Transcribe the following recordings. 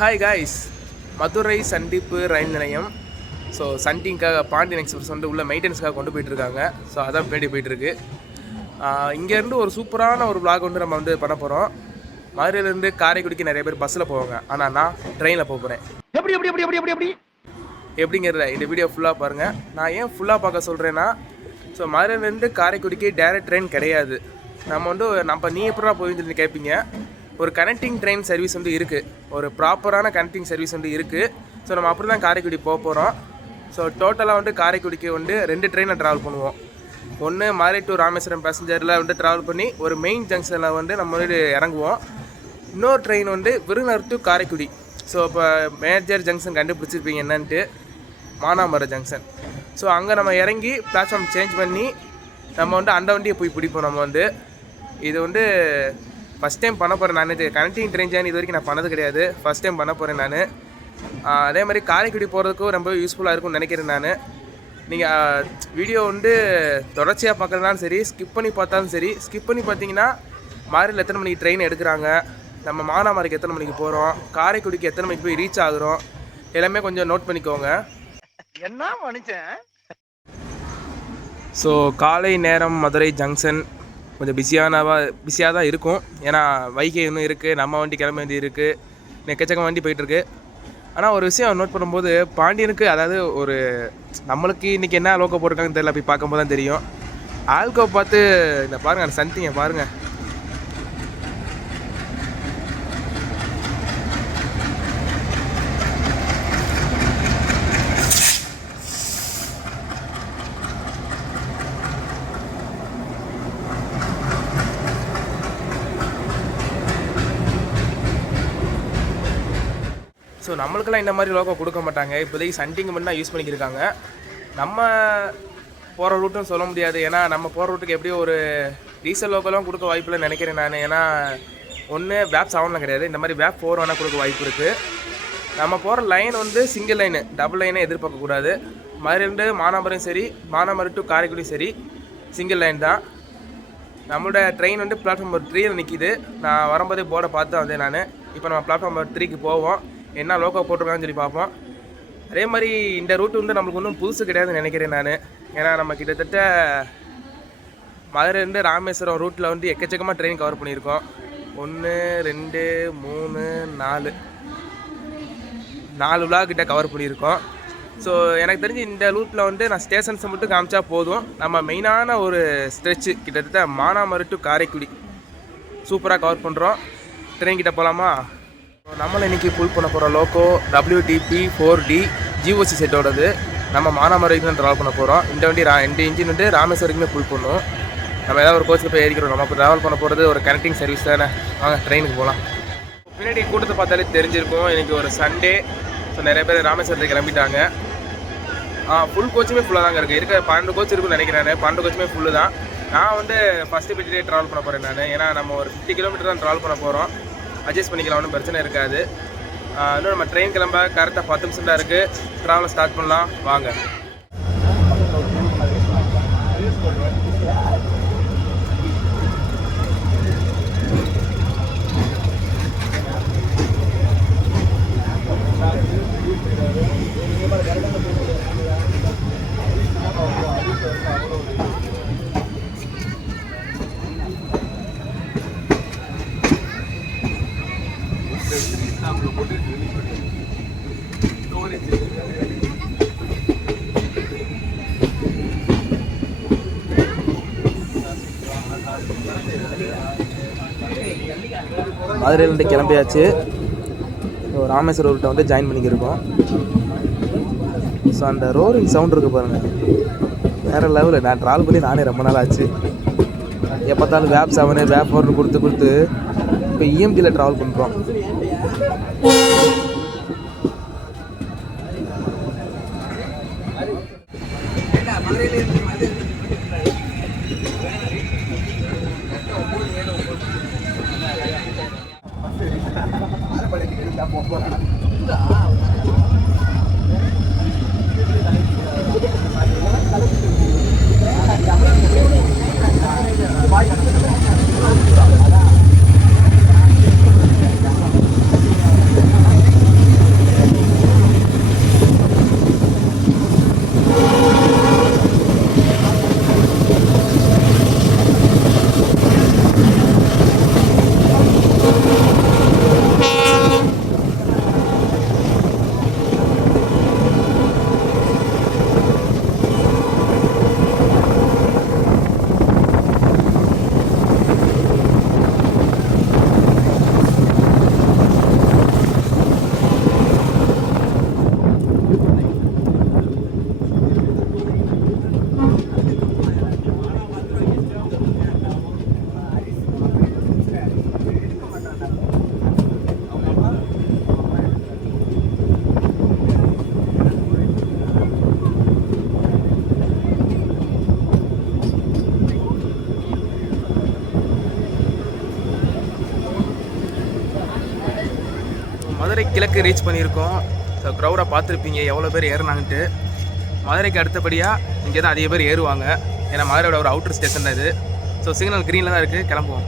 Hi guys, Madurai சந்திப்பு ரயில் நிலையம். So சண்டிங்காக Pandian express வந்து உள்ள மெயின்டெனன்ஸ்க்காக கொண்டு போயிட்டுருக்காங்க. ஸோ அதான் பின்னாடி போயிட்டுருக்கு. இங்கேருந்து ஒரு சூப்பரான ஒரு vlog வந்து நம்ம வந்து பண்ண போகிறோம். மதுரையிலேருந்து காரைக்குடிக்கு நிறைய பேர் பஸ்ஸில் போவாங்க, ஆனால் நான் ட்ரெயினில் போக போகிறேன். எப்படிங்கிறத இந்த வீடியோ ஃபுல்லாக பாருங்கள். நான் ஏன் ஃபுல்லாக பார்க்க சொல்கிறேன்னா, ஸோ மதுரையிலேருந்து காரைக்குடிக்கு டேரெக்ட் ட்ரெயின் கிடையாது. நம்ம நீ எப்படா போயின்னு சொல்லி கேட்பீங்க. ஒரு கனெக்டிங் ட்ரெயின் சர்வீஸ் வந்து இருக்குது, ஒரு ப்ராப்பரான கனெக்டிங் சர்வீஸ் வந்து இருக்குது. ஸோ நம்ம அப்படி தான் காரைக்குடி போக போகிறோம். ஸோ டோட்டலாக வந்து காரைக்குடிக்கு வந்து 2 ட்ரெயினில் ட்ராவல் பண்ணுவோம். ஒன்று மதுரை டு ராமேஸ்வரம் பேசஞ்சரில் வந்து ட்ராவல் பண்ணி ஒரு மெயின் ஜங்ஷனில் வந்து நம்ம வந்து இறங்குவோம். இன்னொரு ட்ரெயின் வந்து விருதுநகர் டு காரைக்குடி. ஸோ இப்போ மேஜர் ஜங்ஷன் கண்டுபிடிச்சிருப்பீங்க என்னன்ட்டு, மானாமரம் ஜங்ஷன். ஸோ அங்கே நம்ம இறங்கி பிளாட்ஃபார்ம் சேஞ்ச் பண்ணி நம்ம வந்து அந்த வண்டியை போய் பிடிப்போம். நம்ம வந்து இது வந்து ஃபஸ்ட் டைம் பண்ண போகிறேன் நான். இது கனெக்டிங் ட்ரெயின் ஜேர்னி இது வரைக்கும் நான் பண்ணது கிடையாது, ஃபஸ்ட் டைம் பண்ண போகிறேன் நான். அதே மாதிரி காரைக்குடி போகிறதுக்கும் ரொம்ப யூஸ்ஃபுல்லாக இருக்கும்னு நினைக்கிறேன் நான். நீங்கள் வீடியோ வந்து தொடர்ச்சியாக பார்க்குறதுனாலும் சரி, ஸ்கிப் பண்ணி பார்த்தாலும் சரி. ஸ்கிப் பண்ணி பார்த்தீங்கன்னா மதுரையில் எத்தனை மணிக்கு ட்ரெயின் எடுக்கிறாங்க, நம்ம மானாமரைக்கு எத்தனை மணிக்கு போகிறோம், காரைக்குடிக்கு எத்தனை மணிக்கு போய் ரீச் ஆகுறோம், எல்லாமே கொஞ்சம் நோட் பண்ணிக்கோங்க. என்ன மனுஷன். ஸோ காலை நேரம் மதுரை ஜங்ஷன் கொஞ்சம் பிஸியாக தான் இருக்கும். ஏன்னா வைகை இன்னும் இருக்குது, நம்ம வண்டி கிளம்ப வேண்டி இருக்குது, எக்கச்சக்கம் வண்டி போயிட்டுருக்கு. ஆனால் ஒரு விஷயம் நோட் பண்ணும்போது, பாண்டியனுக்கு அதாவது ஒரு நம்மளுக்கு இன்றைக்கி என்ன லோக்கோ போட்டிருக்காங்கன்னு தெரியல, போய் பார்க்கும்போது தான் தெரியும். ஆல்கோ பார்த்து இந்த பாருங்கள், அந்த சந்திங்க பாருங்கள். ஸோ நம்மளுக்கெல்லாம் இந்த மாதிரி லோக்கோ கொடுக்க மாட்டாங்க. இப்போதைக்கு சண்டிங் மட்டும் தான் யூஸ் பண்ணிக்கிருக்காங்க. நம்ம போகிற ரூட்டும் சொல்ல முடியாது, ஏன்னா நம்ம போகிற ரூட்டுக்கு எப்படியும் ஒரு டீசல் லோக்கோலாம் கொடுக்க வாய்ப்பு இல்லைன்னு நினைக்கிறேன் நான். ஏன்னா ஒன்று வேப் 7 கிடையாது, இந்த மாதிரி வேப் 4 வேணால் கொடுக்க வாய்ப்பு இருக்குது. நம்ம போகிற லைன் வந்து சிங்கிள் லைனு, டபுள் லைனே எதிர்பார்க்கக்கூடாது. மதுரையிலேருந்து மானாமரம் சரி, மானாமரம் டு காரைக்குடி சரி, சிங்கிள் லைன் தான். நம்மளோட ட்ரெயின் வந்து பிளாட்ஃபார்ம் நம்பர் 3 நிற்கிது. நான் வரும்போதே போர்டை பார்த்து வந்தேன் நான். இப்போ நம்ம பிளாட்ஃபார்ம் நம்பர் 3க்கு போவோம், என்ன லோக்கோ போட்டிருக்காங்கன்னு சொல்லி பார்ப்போம். அதே மாதிரி இந்த ரூட்டு வந்து நம்மளுக்கு ஒன்றும் புதுசு கிடையாதுன்னு நினைக்கிறேன் நான். ஏன்னா நம்ம கிட்டத்தட்ட மதுரையிலேருந்து ராமேஸ்வரம் ரூட்டில் வந்து எக்கச்சக்கமாக ட்ரெயின் கவர் பண்ணியிருக்கோம். 1 2 3 4 vlog கிட்ட கவர் பண்ணியிருக்கோம். ஸோ எனக்கு தெரிஞ்சு இந்த ரூட்டில் வந்து நான் ஸ்டேஷன்ஸை மட்டும் காமிச்சா போதும். நம்ம மெயினான ஒரு ஸ்ட்ரெச்சு கிட்டத்தட்ட மானாமரம் டு காரைக்குடி சூப்பராக கவர் பண்ணுறோம். ட்ரெயின் கிட்ட போகலாமா? நம்மளை இன்றைக்கி புல் பண்ண போகிற லோக்கோ WTP 4D GOC செட்டோடது. நம்ம மானாமரம் வரைக்கும் தான் ட்ராவல் பண்ண போகிறோம். இந்த வண்டி 2 இன்ஜின் வந்து ராமேஸ்வரம் வரைக்குமே புல் பண்ணும். நம்ம ஏதாவது ஒரு கோச்சில் போய் ஏறிக்கிறோம். நம்ம இப்போ ட்ராவல் பண்ண போகிறது ஒரு கனெக்டிங் சர்வீஸ் தானே. வாங்க ட்ரெயினுக்கு போகலாம். பின்னாடி கூட்டத்தை பார்த்தாலே தெரிஞ்சிருக்கும், இன்றைக்கி ஒரு சண்டே. ஸோ நிறைய பேர் ராமேஸ்வரத்துக்கு கிளம்பிட்டாங்க. ஃபுல் கோச்சுமே ஃபுல்லாக தாங்க இருக்குது. இருக்க 12 கோச் இருக்குன்னு நினைக்கிறேன். 12 கோச்சுமே ஃபுல்லு தான். நான் வந்து ஃபஸ்ட்டு பெட்டிலே ட்ராவல் பண்ண போகிறேன் நான். ஏன்னா நம்ம ஒரு 50 கிலோமீட்டர் தான் ட்ராவல் பண்ண போகிறோம். அட்ஜஸ்ட் பண்ணிக்கலாம், ஒன்றும் பிரச்சனை இருக்காது. இன்னும் நம்ம ட்ரெயின் கிளம்ப கரெக்டாக 10 நிமிஷம் தான் இருக்குது. ட்ராவலை ஸ்டார்ட் பண்ணலாம் வாங்க. மதுரையிலேருந்து கிளம்பியாச்சு. ராமேஸ்வரம் ரூட்டை வந்து ஜாயின் பண்ணிக்கிருக்கோம். ஸோ அந்த ரோரிங் சவுண்ட் இருக்குது பாருங்கள், வேறு லெவலில். நான் ட்ராவல் பண்ணி நானே ரொம்ப நாள் ஆச்சு. எப்போத்தாலும் வேப் 7 வேப் 4 கொடுத்து இப்போ EMTயில் ட்ராவல் பண்ணுறோம். மதுரை கிழக்கு ரீச் பண்ணியிருக்கோம். ஸோ க்ரௌடாக பார்த்துருப்பீங்க எவ்வளோ பேர் ஏறினாங்கன்ட்டு. மதுரைக்கு அடுத்தபடியாக இங்கே தான் அதிக பேர் ஏறுவாங்க. ஏன்னா மதுரையோட ஒரு அவுட்டர் ஸ்டேஷன் தான் இது. ஸோ சிக்னல் க்ரீனில் தான் இருக்குது, கிளம்புவோம்.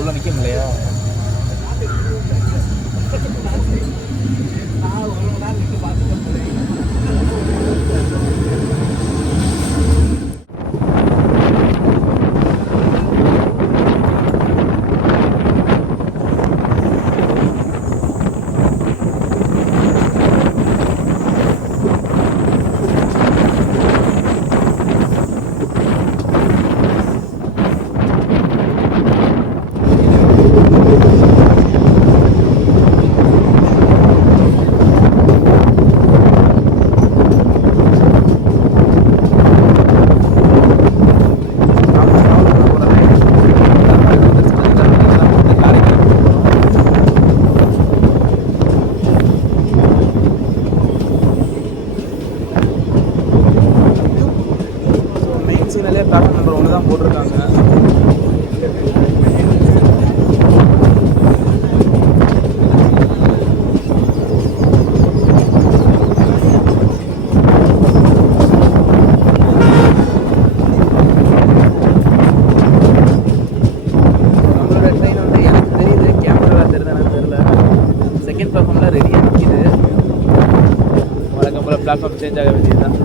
உள்ள நிக்க முடியலையா? பிளாட்ஃபார்ம் நம்பர் 1 தான் போட்டிருக்காங்க. நம்மளோட ட்ரெயின் வந்து எனக்கு தெரியுது, கேமராவில் தெரியுதானு தெரியல, செகண்ட் பிளாட்ஃபார்மில் ரெடியாக நிற்கிது. வழக்கம் போல் பிளாட்ஃபார்ம் சேஞ்ச் ஆக வேண்டியதுதான்.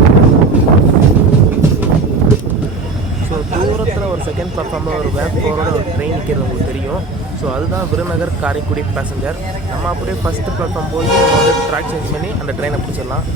ஸோ தூரத்தில் ஒரு செகண்ட் பிளாட்ஃபார்மில் ஒரு வேப்போரோட ஒரு ட்ரெயின் நிற்கிறது உங்களுக்கு தெரியும். ஸோ அதுதான் விருநகர் காரைக்குடி பேசஞ்சர். நம்ம அப்படியே ஃபஸ்ட்டு பிளாட்ஃபார்ம் போய் நம்ம வந்து ட்ராக் சேஞ்ச் பண்ணி அந்த ட்ரெயினை பிடிச்சிடலாம்.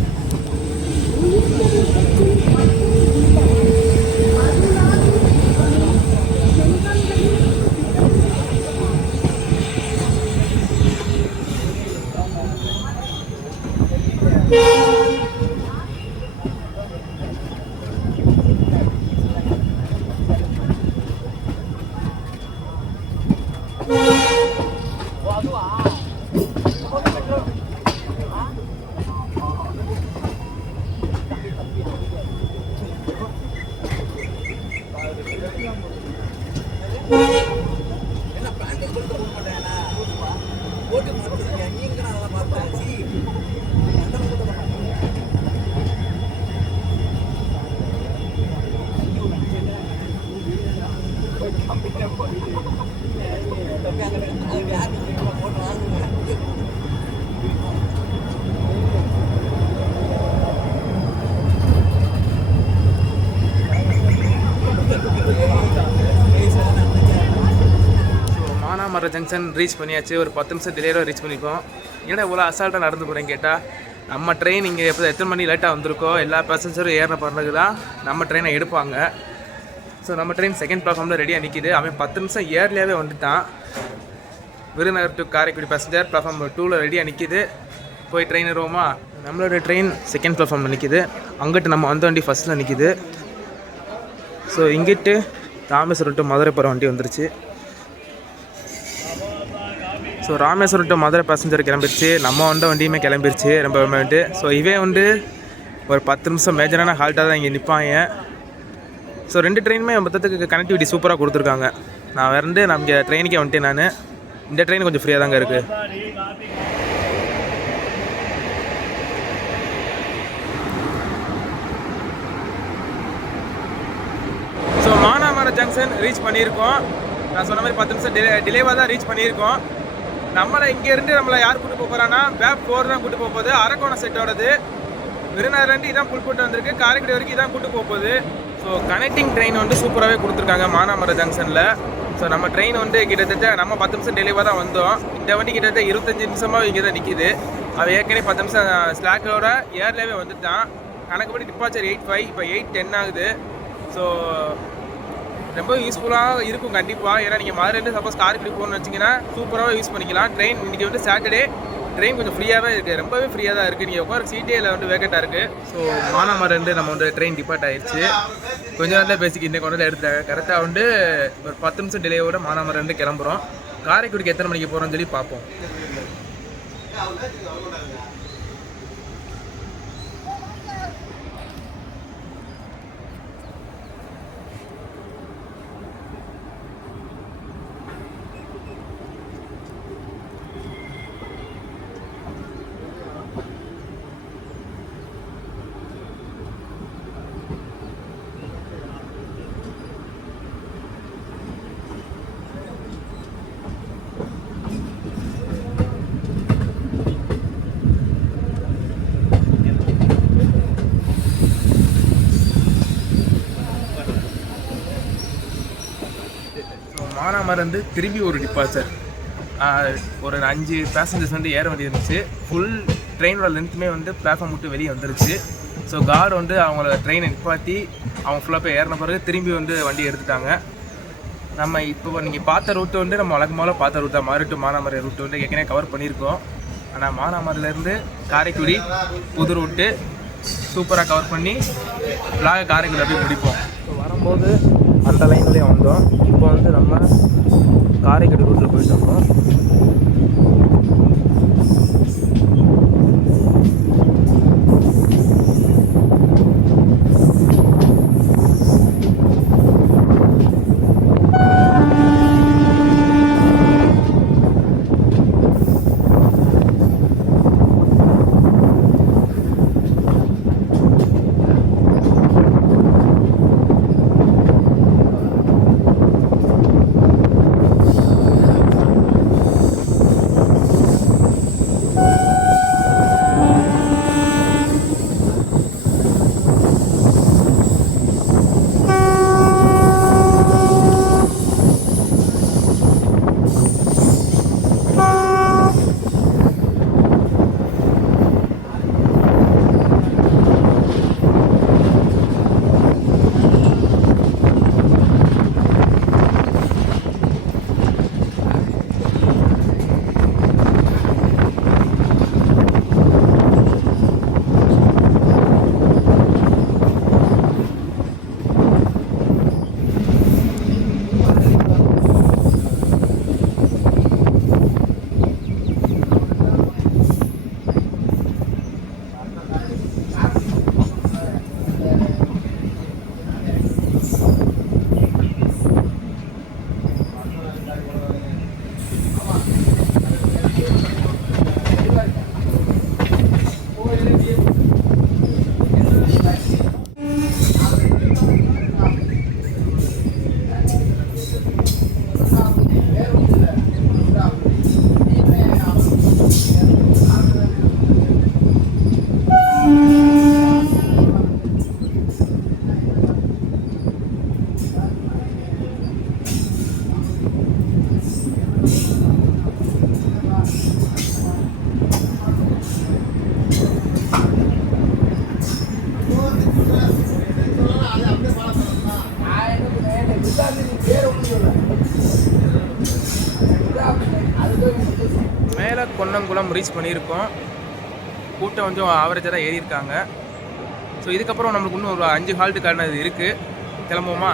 மானாமரம் ஜங்ஷன் ரீச் பண்ணியாச்சு. ஒரு 10 நிமிஷம் டிலேவாக ரீச் பண்ணியிருக்கோம். ஏன்னா இவ்வளோ அசால்ட்டாக நடந்து போகிறேன்னு கேட்டால், நம்ம ட்ரெயின் இங்கே எப்போ எத்தனை மணி லேட்டாக வந்திருக்கோ எல்லா பேசஞ்சரும் ஏறின பிறகு தான் நம்ம ட்ரெயினை எடுப்பாங்க. ஸோ நம்ம ட்ரெயின் செகண்ட் பிளாட்ஃபார்மில் ரெடியாக நிற்கிது. அவன் 10 நிமிஷம் ஏர்லியாகவே வந்துட்டான். Virudhunagar to Karaikudi passenger platform 2ல் ரெடியாக நிற்கிது. போய் ட்ரெயின் ஏறுவோமா? நம்மளோட ட்ரெயின் செகண்ட் பிளாட்ஃபார்மில் நிற்கிது. அங்கிட்டு நம்ம வந்த வண்டி ஃபஸ்ட்டில் நிற்கிது. ஸோ இங்கிட்டு ராமேஸ்வரம் டு மதுரை போகிற வண்டி வந்துருச்சு. So Rameswaram to Madurai passenger கிளம்பிருச்சு. நம்ம வந்த வண்டியுமே கிளம்பிருச்சு ரொம்ப வேணுட்டு. ஸோ இவே வந்து ஒரு 10 நிமிஷம் மேஜரான ஹால்ட்டாக தான் இங்கே நிற்பாங்க. ஸோ 2 ட்ரெயினுமே மொத்தத்துக்கு கனெக்டிவிட்டி சூப்பராக கொடுத்துருக்காங்க. நான் வந்து நம்ம இங்கே ட்ரெயினுக்கே வந்துட்டேன். நான் இந்த ட்ரெயின் கொஞ்சம் ஃப்ரீயாக தாங்க இருக்குது. ஸோ மானாமரம் ஜங்ஷன் ரீச் பண்ணியிருக்கோம். நான் சொன்ன மாதிரி 10 நிமிஷம் டிலேவாக தான் ரீச் பண்ணியிருக்கோம். நம்மளை இங்கேருந்து நம்மளை யார் கூட்டு போகிறான்னா வேப் 4 தான் கூட்டு போகுது. அரக்கோணம் செட்டோடது. விருநகர்லேருந்து இதான் புல் கூட்டு வந்திருக்கு. காரைக்குடி வரைக்கும் இதான் கூட்டு போகுது. ஸோ கனெக்டிங் ட்ரெயின் வந்து சூப்பராகவே கொடுத்துருக்காங்க மானாமரம் ஜங்ஷனில். ஸோ நம்ம ட்ரெயின் வந்து கிட்டத்தட்ட நம்ம 10 நிமிஷம் டிலேவாக தான் வந்தோம். இந்த வண்டி கிட்டத்தட்ட 25 நிமிஷமாக இங்கே தான் நிற்கிது. அவள் ஏற்கனவே 10 நிமிஷம் ஸ்லாக்கோட ஏர்லேயே வந்துட்டான். கணக்குப்படி டிப்பாச்சர் 8:05, இப்போ 8:10 ஆகுது. ஸோ ரொம்ப யூஸ்ஃபுல்லாக இருக்கும் கண்டிப்பாக. ஏன்னா நீங்கள் மதுரையிலேருந்து சப்போஸ் காரைக்குடி போகணும்னு வச்சிங்கன்னா சூப்பராக யூஸ் பண்ணிக்கலாம். ட்ரெயின் இன்றைக்கி வந்து சாட்டர்டே, ட்ரெயின் கொஞ்சம் ஃப்ரீயாகவே இருக்குது. ரொம்பவே ஃப்ரீயாக தான் இருக்குது. நீங்கள் உட்கார சீட்டேயில் வந்து வேக்கட்டாக இருக்குது. ஸோ மானாமரம்லேருந்து நம்ம வந்து ட்ரெயின் டிபார்ட் ஆகிடுச்சு. கொஞ்சம் நாள் தான் பேசிக்கு இந்த கொண்டு எடுத்துட்டாங்க. கரெக்டாக வந்து ஒரு 10 நிமிஷம் டிலேவோட மானாமரம்லேருந்து கிளம்புறோம். காரைக்குடிக்கு எத்தனை மணிக்கு போகிறோம்னு சொல்லி பார்ப்போம். மானாமரம் திரும்பி ஒரு டிபார்ச்சர் ஒரு 5 பேசஞ்சர்ஸ் வந்து ஏற வேண்டியது இருந்துச்சு. ஃபுல் ட்ரெயினோட லென்த்துமே வந்து பிளாட்ஃபார்ம் விட்டு வெளியே வந்துருச்சு. ஸோ கார்டு வந்து அவங்கள ட்ரெயினை நிப்பாட்டி அவங்க ஃபுல்லாக போய் ஏறின பிறகு திரும்பி வந்து வண்டி எடுத்துட்டாங்க. நம்ம இப்போ நீங்கள் பார்த்த ரூட்டு வந்து நம்ம வழக்கமாக பார்த்த ரூட் தான். மதுரை டு மானாமரம் ரூட்டு வந்து ஏற்கனவே கவர் பண்ணியிருக்கோம். ஆனால் மானாமரிலேருந்து காரைக்குடி புது ரூட்டு சூப்பராக கவர் பண்ணி லாக காரைக்குடி போய் முடிப்போம். ஸோ வரும்போது அந்த லைன்லேயே வந்தோம். இப்போ வந்து நம்ம காரைக்குடி ரூட்டில் போயிட்டு இருக்கோம். பொன்னங்குளம் ரீச் பண்ணியிருக்கோம். கூட்டம் கொஞ்சம் ஆவரேஜாக தான் ஏறி இருக்காங்க. ஸோ இதுக்கப்புறம் நம்மளுக்கு இன்னும் ஒரு 5 ஹால்ட்டுக்கான இது இருக்குது. கிளம்புவோமா?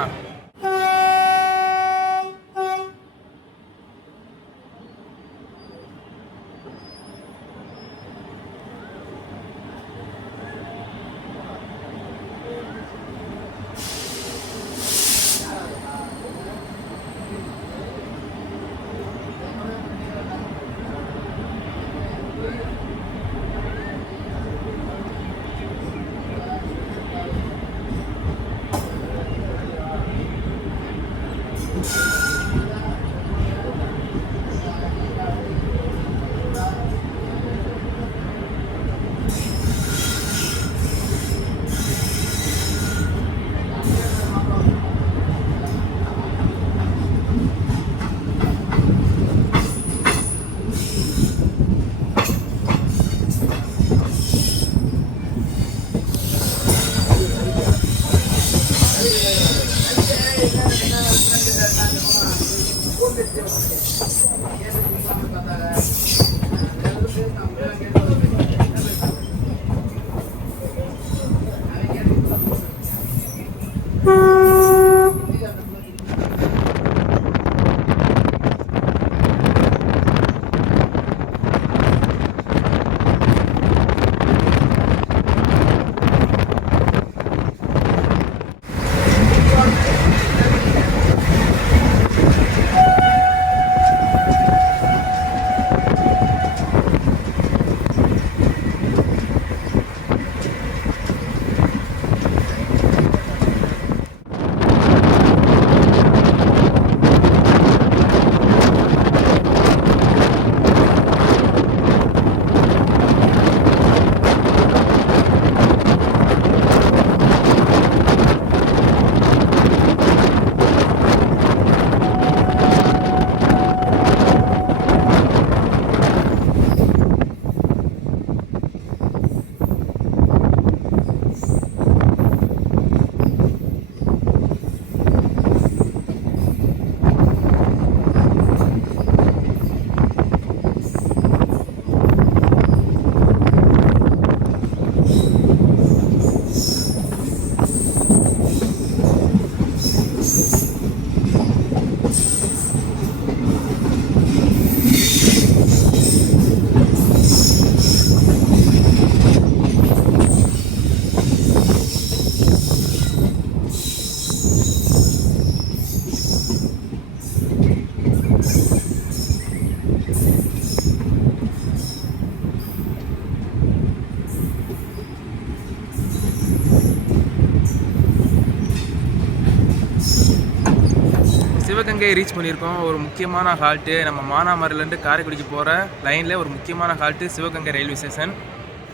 சிவகங்கை ரீச் பண்ணியிருக்கோம். ஒரு முக்கியமான ஹால்ட்டு நம்ம மானாமரிலேருந்து காரைக்குடிக்கு போகிற லைனில் ஒரு முக்கியமான halt Sivaganga railway station.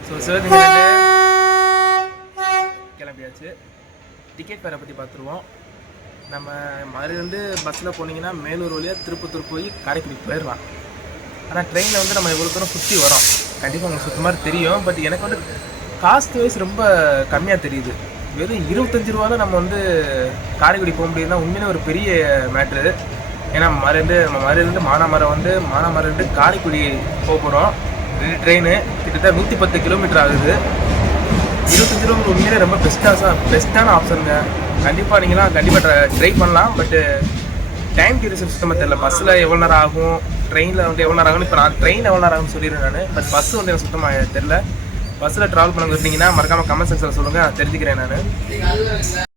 So சிவகங்கையிலேருந்து கிளம்பியாச்சு. டிக்கெட் ஃபேரை பற்றி பார்த்துருவோம். நம்ம மதுரையிலேருந்து பஸ்ஸில் போனீங்கன்னா மேலூர் வழியாக திருப்பத்தூர் போய் காரைக்குடிக்கு போயிடலாம். ஆனால் ட்ரெயினில் வந்து நம்ம இவ்வளோ தூரம் சுற்றி வரோம். கண்டிப்பாக உங்களுக்கு சுற்ற மாதிரி தெரியும். பட் எனக்கு வந்து காஸ்ட் வைஸ் ரொம்ப கம்மியாக தெரியுது. வெறும் 25 ரூபா தான் நம்ம வந்து காரைக்குடி போக முடியுதுன்னா உண்மையிலே ஒரு பெரிய மேட்ரு. ஏன்னா மதுரையிலேருந்து மானாமரிலேருந்து காரைக்குடி போக போகிறோம். ட்ரெயின் கிட்டத்தட்ட 110 கிலோமீட்டர் ஆகுது. 25 ரூபா உண்மையிலே ரொம்ப பெஸ்ட்டான ஆப்ஷனுங்க. கண்டிப்பாக நீங்களாம் கண்டிப்பாக ட்ரை பண்ணலாம். பட்டு டைம் டியூரேஷன் சுத்தமாக தெரியல. பஸ்ஸில் எவ்வளோ நேரம் ஆகும், ட்ரெயினில் வந்து எவ்வளோ நேரம் ஆகும்னு இப்போ நான் ட்ரெயின் எவ்வளோ நேரம் ஆகும்னு சொல்லிடுறேன் நான். பட் பஸ்ஸு வந்து எனக்கு சுத்தமாக தெரில. பஸ்ஸில் ட்ராவல் பண்ண விரும்புனீங்கன்னா மறக்காமல் கமெண்ட் செக்ஷனில் சொல்லுங்கள், நான் தெரிஞ்சுக்கிறேன் நான்.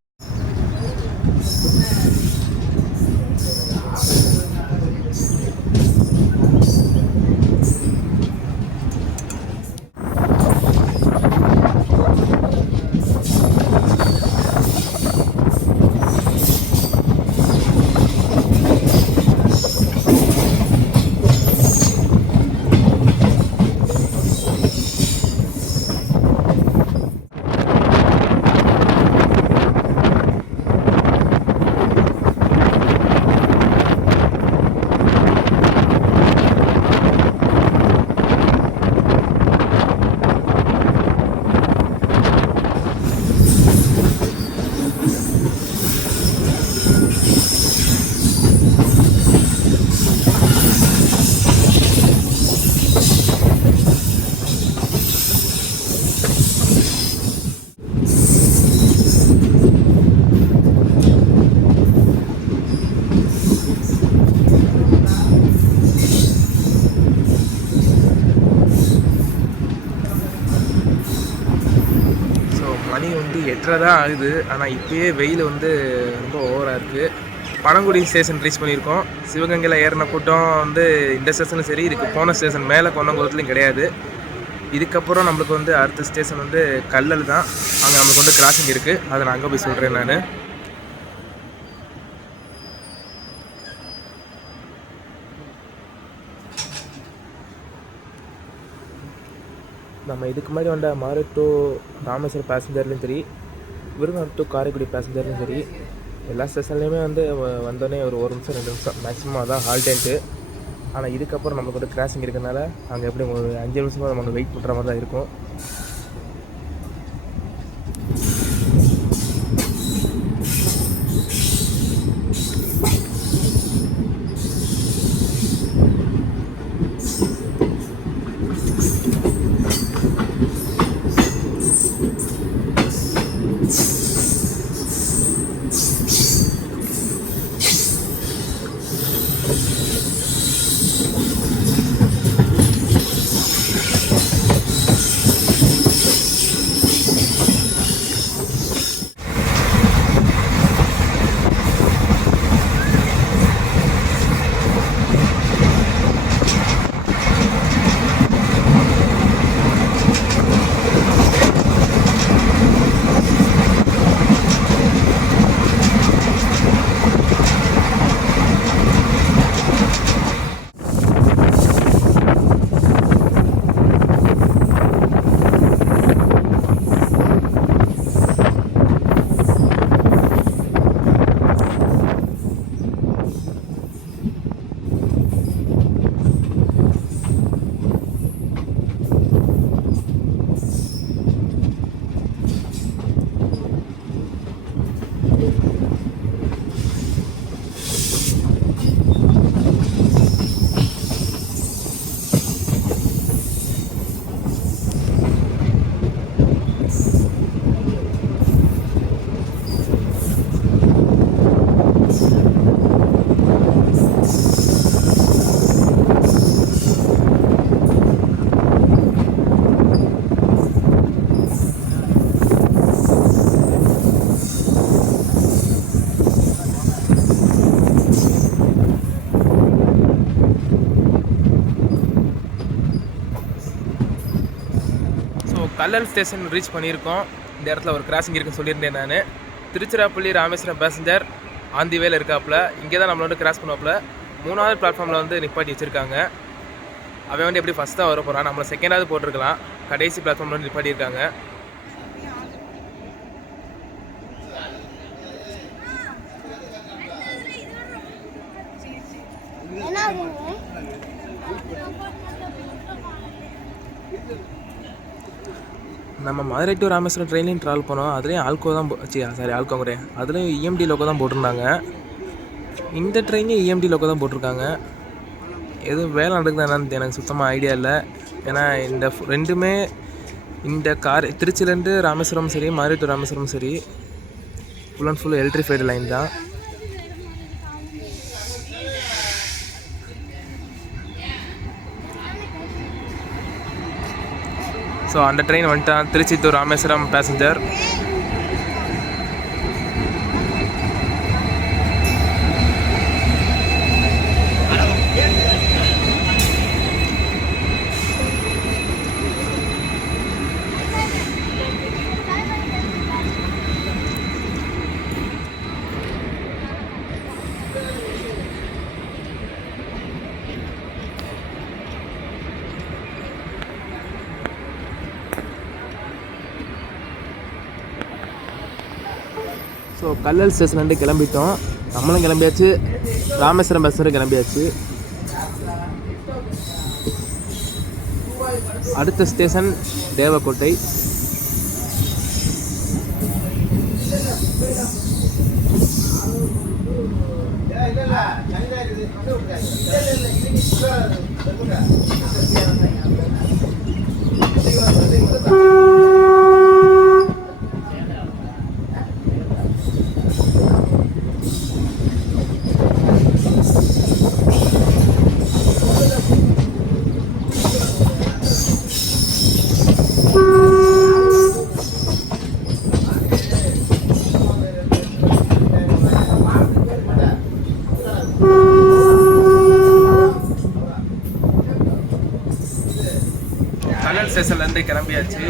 மணி வந்து 8:30 தான் ஆகுது. ஆனால் இப்போயே வெயில் வந்து ரொம்ப ஓவராக இருக்குது. பனங்குடி ஸ்டேஷன் ரீச் பண்ணியிருக்கோம். சிவகங்கையில் ஏறின கூட்டம் வந்து இந்த ஸ்டேஷனும் சரி, இதுக்கு போன ஸ்டேஷன் மேலே கொன்னங்குளத்துலையும் கிடையாது. இதுக்கப்புறம் நம்மளுக்கு வந்து அடுத்த ஸ்டேஷன் வந்து கல்லல் தான். அங்கே நம்மளுக்கு வந்து கிராசிங் இருக்குது. அதை நான் அங்கே போய் சொல்கிறேன். நான் நம்ம இதுக்கு முன்னாடி வந்த மாறு டு ராமேஸ்வரம் பேசஞ்சர்லையும் சரி, விருதுநகர் டு காரைக்குடி பேசஞ்சர்லையும் சரி, எல்லா ஸ்டேஷன்லேயுமே வந்து வந்தோடனே ஒரு நிமிஷம் 2 நிமிஷம் மேக்ஸிமம் அதான் ஹால்டேன்ட்டு. ஆனால் இதுக்கப்புறம் நம்மளுக்கு ஒரு கிராசிங் இருக்கிறதுனால அங்கே எப்படி ஒரு 5 நிமிஷமாக நம்ம வெயிட் பண்ணுற மாதிரி தான் இருக்கும். கல்லல் ஸ்டேஷன் ரீச் பண்ணியிருக்கோம். இந்த இடத்துல ஒரு கிராசிங் இருக்குன்னு சொல்லியிருந்தேன் நான். திருச்சிராப்பள்ளி ராமேஸ்வரம் பேசஞ்சர் ஆந்தி வேலை இருக்காப்புல. இங்கே தான் நம்மளை வந்து கிராஸ் பண்ணுவாப்புல. 3வது பிளாட்ஃபார்மில் வந்து நிப்பாட்டி வச்சுருக்காங்க. அவன் வந்து எப்படி ஃபஸ்ட்டாக வர போகிறான், நம்மளை செகண்டாவது போட்டிருக்கலாம். கடைசி பிளாட்ஃபார்மில் வந்து நிப்பாட்டியிருக்காங்க. நம்ம மதுரை டு ராமேஸ்வரம் ட்ரெயின்லையும் ட்ராவல் பண்ணோம். அதுலேயும் ஆல்கோ தான் ஆல்கோங்கிறேன், அதுலேயும் இஎம்டி லோக்கோ தான் போட்டிருந்தாங்க. இந்த ட்ரெயினையும் இஎம்டி லோக்கோ தான் போட்டிருக்காங்க. எதுவும் வேலை நடக்குது என்னன்னு எனக்கு சுத்தமாக ஐடியா இல்லை. ஏன்னா இந்த ரெண்டுமே இந்த திருச்சிலேருந்து ராமேஸ்வரம் சரி, மதுரை டு ராமேஸ்வரம் சரி, full and full electrified line தான். ஸோ அந்த ட்ரெயின் வந்துட்டான், Trichy to Rameswaram passenger. So Kallal ஸ்டேஷன்லேருந்து கிளம்பிட்டோம். நம்மளும் கிளம்பியாச்சு, ராமேஸ்வரம் பஸ்ஸரும் கிளம்பியாச்சு. அடுத்த ஸ்டேஷன் தேவக்கோட்டை. ஸ்டேஷன்லேருந்து கிளம்பியாச்சு.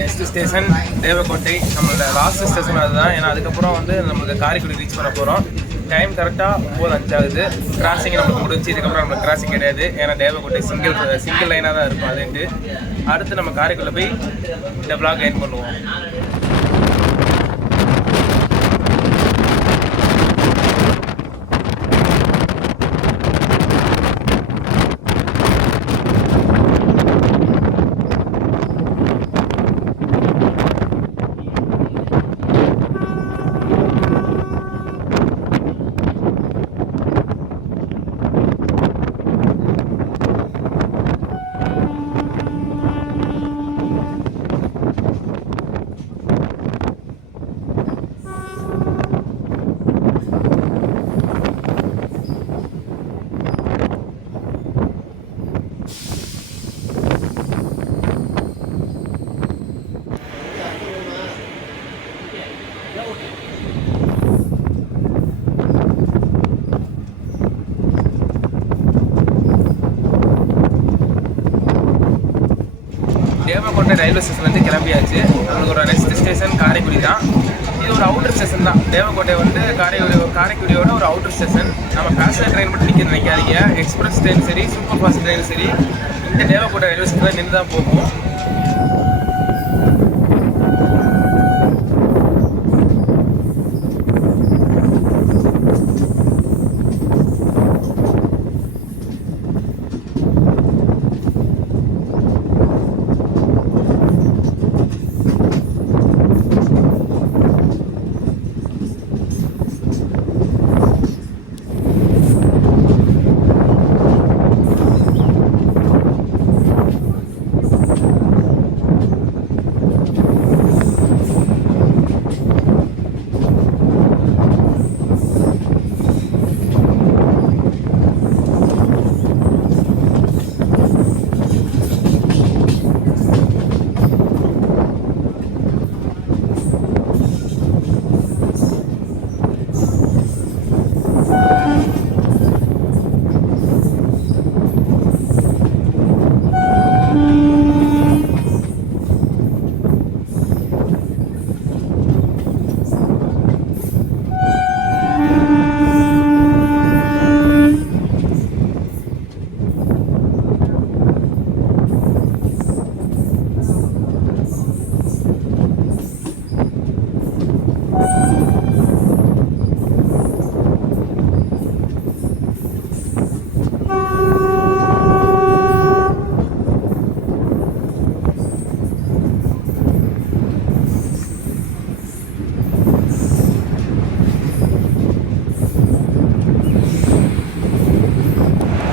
Next station Devakottai. நம்மளோட லாஸ்ட் ஸ்டேஷன் அதுதான். ஏன்னா அதுக்கப்புறம் வந்து நமக்கு காரைக்குடி ரீச் பண்ண போகிறோம். டைம் கரெக்டாக 9:05 ஆகுது. கிராசிங் நமக்கு முடிச்சு. இதுக்கப்புறம் நம்மளுக்கு கிராசிங் கிடையாது. ஏன்னா தேவக்கோட்டை சிங்கிள் லைனாக தான் இருக்கும். அதுன்ட்டு அடுத்து நம்ம காரைக்குடியில் போய் இந்த vlog எண்ட் பண்ணுவோம். தேவக்கோட்டை ரயில்வே ஸ்டேஷன்லேருந்து கிளம்பியாச்சு. நம்மளுக்கு ஒரு நெக்ஸ்ட் ஸ்டேஷன் காரைக்குடி தான். இது ஒரு அவுட்டர் ஸ்டேஷன் தான். தேவக்கோட்டை வந்து காரைக்குடியோட ஒரு அவுட்டர் ஸ்டேஷன். நம்ம பேசஞ்சர் ட்ரெயின் மட்டும் நிற்க நினைக்காதீங்க. எக்ஸ்பிரஸ் ட்ரெயின் சரி, சூப்பர் ஃபாஸ்ட் ட்ரெயின் சரி, இந்த தேவக்கோட்டை ரயில்வே ஸ்டேஷனில் நின்று தான் போகும்.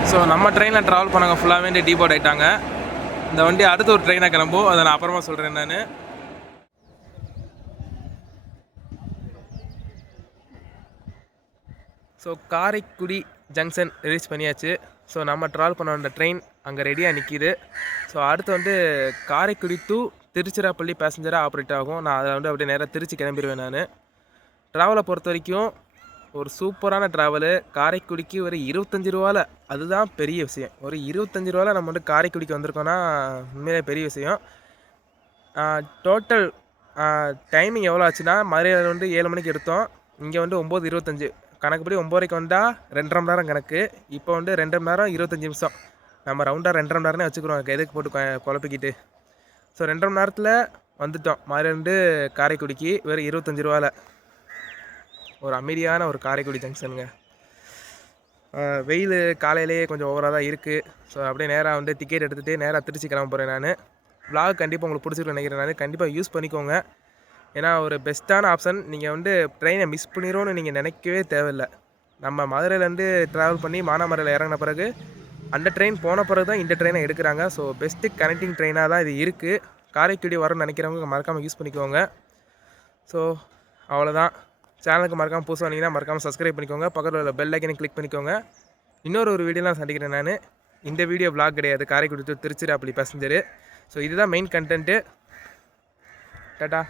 ஸோ நம்ம ட்ரெயினில் ட்ராவல் பண்ணவங்க ஃபுல்லாகவே டீபோர்ட் ஆகிட்டாங்க. இந்த வண்டி அடுத்த ஒரு ட்ரெயினாக கிளம்பும். அதை நான் அப்புறமா சொல்கிறேன். நான் ஸோ காரைக்குடி ஜங்ஷன் ரீச் பண்ணியாச்சு. ஸோ நம்ம ட்ராவல் பண்ண வேண்டிய ட்ரெயின் அங்கே ரெடியாக நிற்கிது. ஸோ அடுத்து வந்து காரைக்குடி டு திருச்சிராப்பள்ளி பேசஞ்சராக ஆப்ரேட் ஆகும். நான் அதை வந்து அப்படியே நேராக திருச்சி கிளம்பிடுவேன். நான் ட்ராவலை பொறுத்த வரைக்கும் ஒரு சூப்பரான ட்ராவலு. காரைக்குடிக்கு ஒரு 25 ரூபாவில், அதுதான் பெரிய விஷயம். ஒரு 25 ரூபாவில் நம்ம வந்து காரைக்குடிக்கு வந்திருக்கோன்னா உண்மையிலே பெரிய விஷயம். டோட்டல் டைமிங் எவ்வளோ ஆச்சுன்னா, மதுரையில் வந்து 7 மணிக்கு எடுத்தோம். இங்கே வந்து 9:25 கணக்குப்படி. 9:30 வந்தால் 2.5 மணி நேரம் கணக்கு. இப்போ வந்து 2 மணி நேரம் 25 நிமிஷம். நம்ம ரவுண்டாக 2.5 மணி நேரம்னே வச்சுக்கிறோம். எதுக்கு போட்டு குழப்பிக்கிட்டு. ஸோ 2.5 மணி நேரத்தில் வந்துட்டோம் மதுரையிலேருந்து காரைக்குடிக்கு வெறும் 25 ரூபாவில். ஒரு அமைதியான ஒரு காரைக்குடி ஜங்ஷனுங்க. வெயில் காலையிலேயே கொஞ்சம் ஓவராக தான் இருக்குது. ஸோ அப்படியே நேராக வந்து டிக்கெட் எடுத்துகிட்டு நேராக திருச்சி கிளம்ப போகிறேன். நான் vlog கண்டிப்பாக உங்களுக்கு பிடிச்சிருக்குன்னு நினைக்கிறேன். நான் கண்டிப்பாக யூஸ் பண்ணிக்கோங்க. ஏன்னா ஒரு பெஸ்ட்டான ஆப்ஷன். நீங்கள் வந்து ட்ரெயினை மிஸ் பண்ணிடுவோன்னு நீங்கள் நினைக்கவே தேவையில்லை. நம்ம மதுரையிலேருந்து ட்ராவல் பண்ணி மானாமதுரையில் இறங்கின பிறகு அந்த ட்ரெயின் போன பிறகு தான் இந்த ட்ரெயினை எடுக்கிறாங்க. ஸோ பெஸ்ட்டு கனெக்டிங் ட்ரெயினாக தான் இது இருக்குது. காரைக்குடி வரும்னு நினைக்கிறவங்க மறக்காமல் யூஸ் பண்ணிக்கோங்க. ஸோ அவ்வளோதான். சேனலுக்கு மறக்காமல் புதுசாக வந்தீங்கன்னா மறக்காமல் சப்ஸ்கிரைப் பண்ணிக்கோங்க. பக்கத்தில் உள்ள பெல் ஐக்கனை கிளிக் பண்ணிக்கோங்க. இன்னொரு வீடியோலாம் சந்திக்கிறேன் நான். இந்த வீடியோ vlog கிடையாது, காரைக்குடி டு திருச்சிராப்பள்ளி பேசஞ்சரு. ஸோ இதுதான் மெயின் கண்டென்ட்டு. டாட்டா.